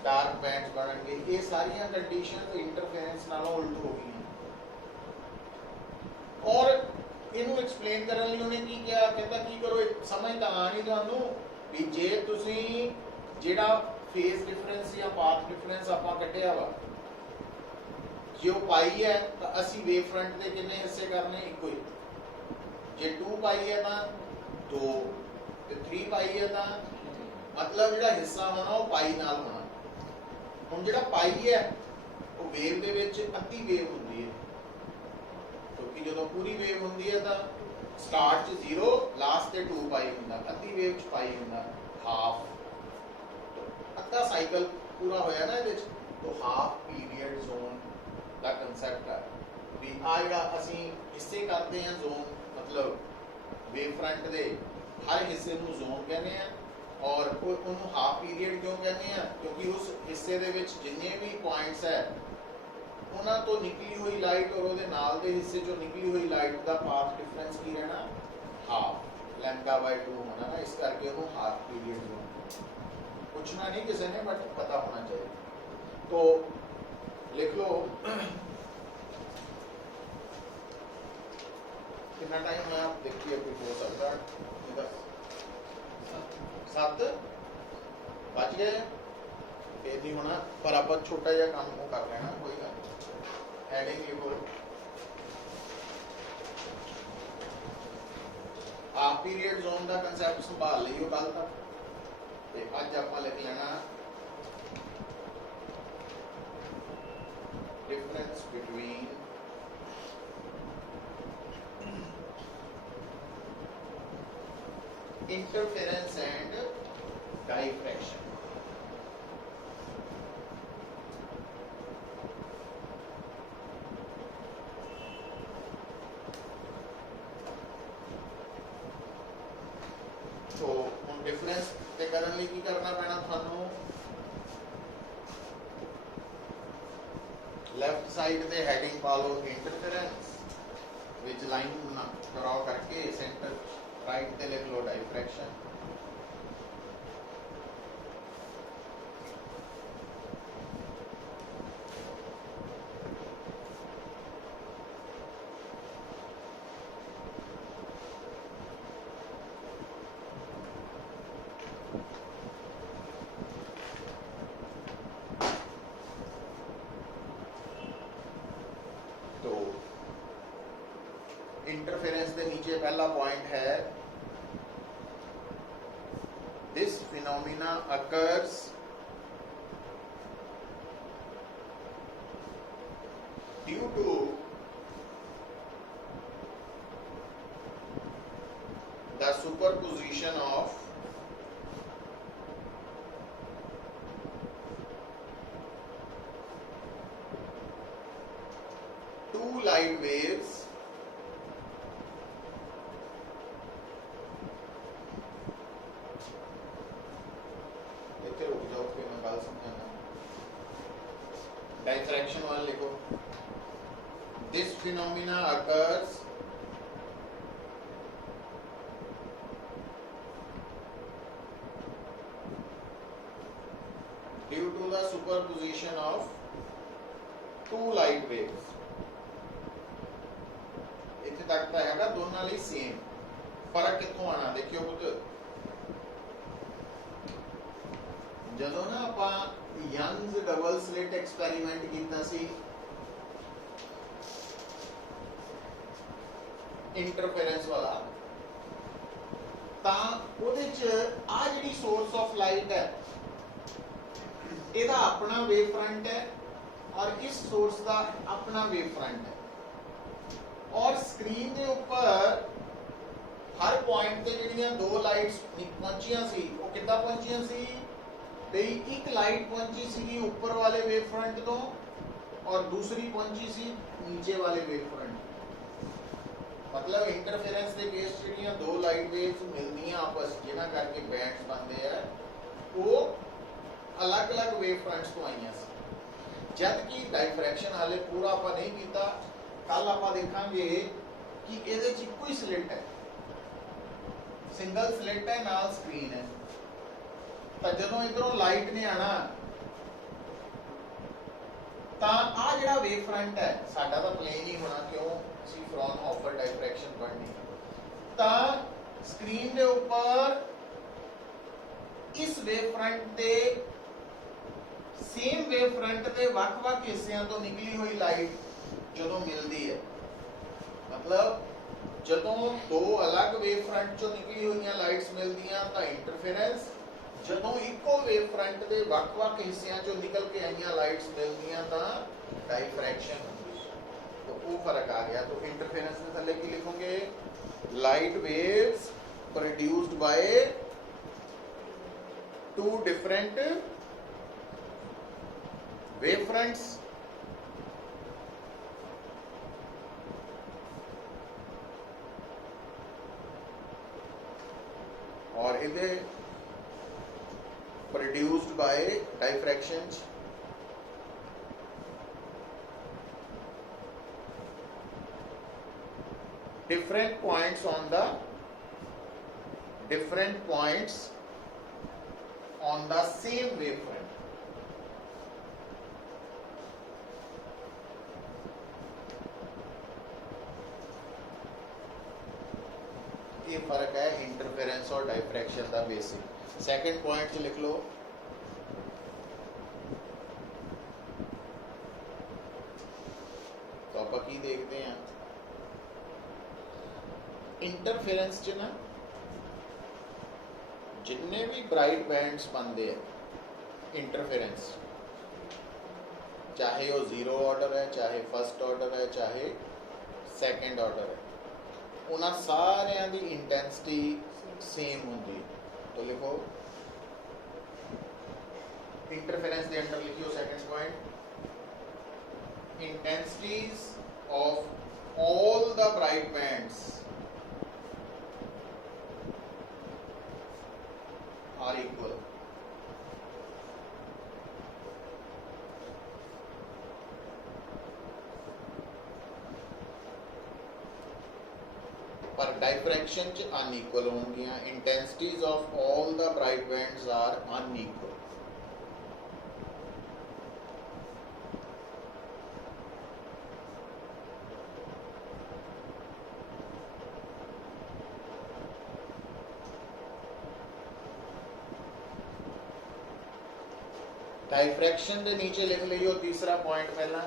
डार्क बैंड्स बनणगे। ये सारियां कंडीशन इंटरफेरेंस नालों उल्ट हो गई और इनू एक्सप्लेन करने लिए उन्हें की क्या कहता की करो समझ तो आ नहीं तुहानू भी जे तुसी जिहड़ा फेस डिफरेंस या पाथ डिफरेंस आपां कढिया वा जो पाई है तो असी वेव फ्रंट के कितने हिस्से करने इको ही, जे 2 पाई है तो 2 ते 3 पाई है तो मतलब जिहड़ा हिस्सा होना वो पाई नाल होना। हुण जिहड़ा पाई है वो वेव दे विच अद्धी वेव हुंदी है क्योंकि जो पूरी वेव होंगी है तो स्टार्ट 0 लास्ट से 2 पाई होंगे, अद्धी वेव च पाई होंगे हाफ, तो अद्धा साइकिल पूरा होया ना ये तो हाफ पीरियड जोन का कंसैप्ट है भी आ जिहड़ा असीं हिस्से करते हैं जोन मतलब वेव फ्रंट के हर हिस्से को जोन कहते हैं और उन्होंने हाफ पीरियड क्यों कहते हैं क्योंकि उस हिस्से दे विच जिन्ने भी पॉइंट्स है उन्हां तो निकली हुई लाइट और उहदे नाल दे हिस्से चों निकली हुई लाइट का पाथ डिफरेंस की रहना हाफ λ/2 होना ना, इस करके उन्होंने हाफ पीरियड जोन पूछना नहीं किसी ने बट पता होना चाहिए। तो लिख लो कितना टाइम है आप देखिए अभी हो सकता है 7 बज गए फिर नहीं होना पर आप छोटा जिहा काम वो कर लेना कोई गल हेडिंग लिखो हाफ पीरियड जोन का कंसैप्ट संभाल लियो कल तक ते अज आपां लिख लेना difference between interference and diffraction. तो हम डिफरेंस ते करन लई की करना पैना थानू लेफ्ट साइड ते हेडिंग पा लो इंटरफेरेंस विच लाइन ना ड्रॉ करके सेंटर राइट ते लिख लो डाइफ्रैक्शन। इंटरफेरेंस के नीचे पहला पॉइंट है this phenomena occurs due to the superposition of two light waves diffraction वाला लिखो this phenomena occurs due to the superposition of two light waves. इत्थे तक तो है दोनों लिए सेम, फर्क कितों आना देखियो पुत्र जदों ना आपां यंग्स डबल स्लिट एक्सपेरिमेंट कीता सी इंटरफेरेंस वाला ਤਾਂ ਉਹਦੇ 'ਚ ਆ ਜਿਹੜੀ ਸੋਰਸ ਆਫ ਲਾਈਟ ਹੈ ਇਹਦਾ ਆਪਣਾ ਵੇਵ ਫਰੰਟ ਹੈ और इस सोर्स का अपना वेव फ्रंट है और स्क्रीन के ऊपर हर पॉइंट ते ਜਿਹੜੀਆਂ दो लाइट्स पहुंचियां सी वो किद्दां पहुंचियां सी बई एक लाइट पहुंची सी ऊपर वाले वेव फ्रंट तो और दूसरी पहुंची सी नीचे वाले वेव फ्रंट मतलब इंटरफेरेंस के केस ਜਿਹੜੀਆਂ दो लाइट वेव्स मिलदियां आपस जिन्हां करके बैंड्स बनते हैं वो अलग-अलग वेव फ्रंट्स तो आईयां सी जब कि डाइफ्रैक्शन हाले पूरा आप नहीं किया कल आप देखेंगे कि ये इको ही स्लिट है सिंगल स्लिट है नाल स्क्रीन है तो जो इधरों लाइट ने आना तो आ जिहड़ा वेव फ्रंट है साडा तो प्लेन ही होना क्यों असीं फ्रॉनहोफर डाइफ्रैक्शन पढ़नी तो स्क्रीन के ऊपर इस वेव फ्रंट के सेम वेव फ्रंट के ਵੱਖ-ਵੱਖ हिस्सों तो निकली हुई लाइट जो मिलती है मतलब जो दो अलग वेव फ्रंट चो निकली हुई लाइट्स मिलदियां तो इंटरफेरेंस जो इको वेव फ्रंट के ਵੱਖ-ਵੱਖ हिस्सों चो निकल के आई लाइट्स मिलदियां तो डाइफ्रैक्शन तो वो फर्क आ गया तो इंटरफेरेंस के थले की लिखोगे light waves produced by two different wave fronts और इधे produced by diffractions different points on the same wavefront. ये फर्क है इंटरफेरेंस और डाइफ्रैक्शन का बेसिक। सेकंड पॉइंट लिख लो, तो आप की देखते हैं इंटरफेरेंस च ना जिन्ने भी ब्राइट बैंड्स बनते हैं इंटरफेरेंस, चाहे वो जीरो ऑर्डर है, चाहे फर्स्ट ऑर्डर है, चाहे सेकंड ऑर्डर है, उन्हां सारियां दी इंटेंसिटी सेम होंदी है। तो लिखो इंटरफेरेंस के अंदर लिखियो second point, intensities of all the bright bands are equal. पर डाइफ्रैक्शन च अनइक्वल होंगियां, intensities of all the bright bands are unequal. Diffraction के नीचे लिख लियो तीसरा पॉइंट पहला,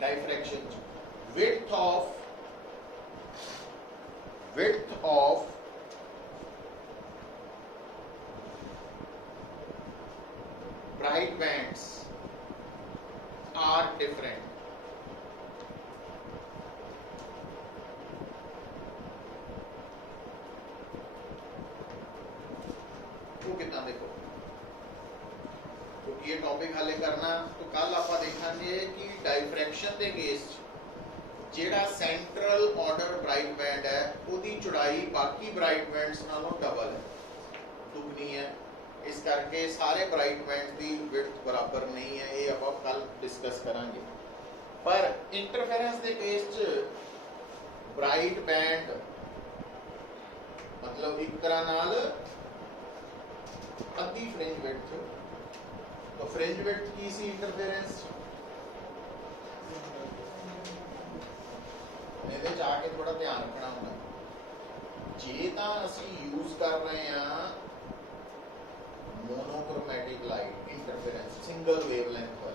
diffraction width of bright bands are different। कितना देखो, क्योंकि ये टॉपिक हाले करना तो कल आप देखेंगे कि डाइफ्रैक्शन के केस जेड़ा सेंट्रल ऑर्डर ब्राइट बैंड है उसकी चौड़ाई बाकी ब्राइट बैंड्स नालों डबल है, दुगनी है। इस करके सारे ब्राइट बैंड की विड्थ बराबर नहीं है, ये आप कल डिस्कस करांगे। पर इंटरफेरेंस के केस ब्राइट बैंड मतलब एक तरह नाल अद्धी फ्रिंज विड्थ, तो फ्रिंज विड्थ की सी इंटरफेरेंस ਇਹਦੇ ਚ ਆ ਕੇ थोड़ा ध्यान रखना होगा। जे ਤਾਂ ਅਸੀਂ यूज कर रहे हैं monochromatic light interference single wavelength पर,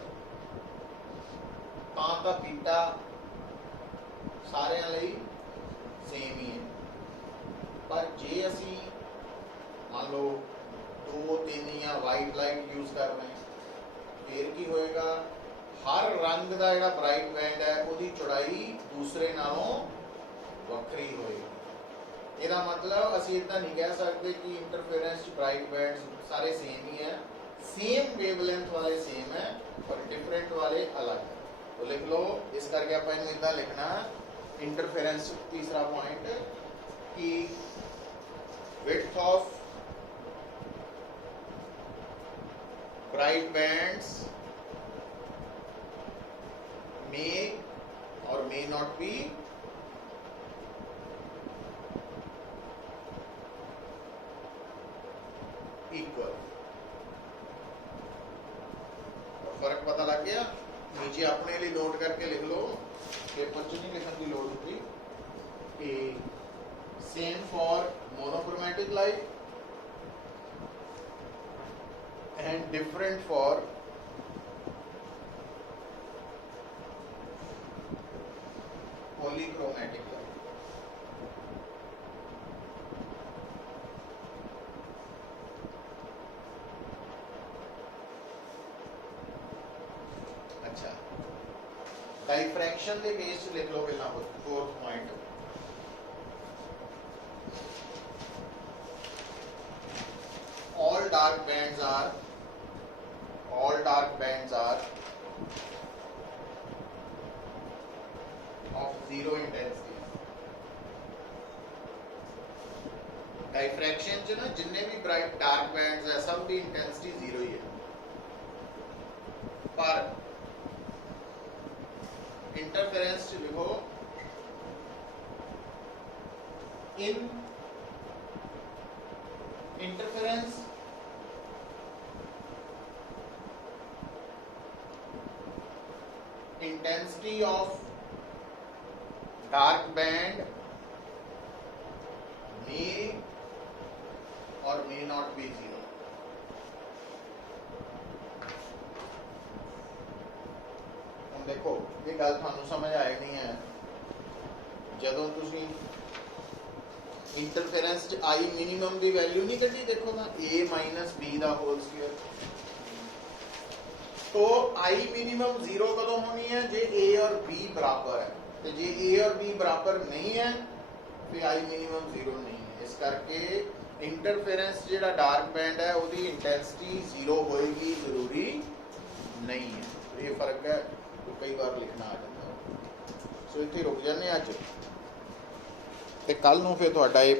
ਤਾਂ ਤਾਂ ਬੀਟਾ ਸਾਰਿਆਂ ਲਈ ਸੇਮ ਹੀ ਹੈ, ਪਰ ਜੇ ਅਸੀਂ ਮੰਨ ਲਓ 2 3 ਜਾਂ ਵਾਈਟ ਲਾਈਟ ਯੂਜ਼ ਕਰ ਰਹੇ ਹਾਂ, ਫਿਰ ਕੀ ਹੋਏਗਾ, ਹਰ ਰੰਗ ਦਾ ਜਿਹੜਾ ਬ੍ਰਾਈਟ ਬੈਂਡ ਹੈ ਉਹਦੀ ਚੌੜਾਈ ਦੂਸਰੇ ਨਾਲੋਂ ਵੱਖਰੀ ਹੋਏਗੀ। ਇਹਦਾ ਮਤਲਬ ਅਸੀਂ ਇਦਾਂ ਨਹੀਂ ਕਹਿ ਸਕਦੇ ਕਿ ਇੰਟਰਫੇरेंस ਬ੍ਰਾਈਟ ਬੈਂड्स ਸਾਰੇ ਸੇਮ ही है, सेम वेवलेंथ वाले सेम है पर डिफरेंट वाले अलग है। तो लिख लो, इस करके आप इन्हें इतना लिखना, इंटरफेरेंस तीसरा पॉइंट कि विड्थ ऑफ ब्राइट बैंड्स मे और मे नॉट बी इक्वल। फर्क पता लग गया? नीचे अपने लिए नोट करके लिख लो, पेपर च नहीं लिखने की लोड़ होती कि same for monochromatic light and different for polychromatic light. अच्छा, डाइफ्रैक्शन के बेस लिख लो पहला fourth point, all dark bands are of zero intensity। Diffraction च ना जिन्ने भी ब्राइट डार्क बैंड्स है सब की इंटेंसिटी जीरो ही है, पर इंटरफेरेंस लिखो in interference intensity of dark band may और मे नॉट बी जीरो। देखो ये गल थानू समझ आए नहीं है, जदों तुसी इंटरफेरेंस च आई मिनिमम की वैल्यू नहीं कढ़ी, देखो ना a माइनस बी दा होल स्क्वायर, तो आई मिनिमम जीरो कदों होनी है, जे a और b बराबर है, तो जे a और b बराबर नहीं है फिर आई मिनिमम जीरो नहीं है। इस करके इंटरफेरेंस जिहड़ा डार्क बैंड है उसकी इंटेंसिटी जीरो होएगी जरूरी नहीं है, तो ये फर्क है, तो कई बार लिखना आ जाता है। सो इत्थे रुक जाने अज, ते कल नूं फिर तुहाडा ये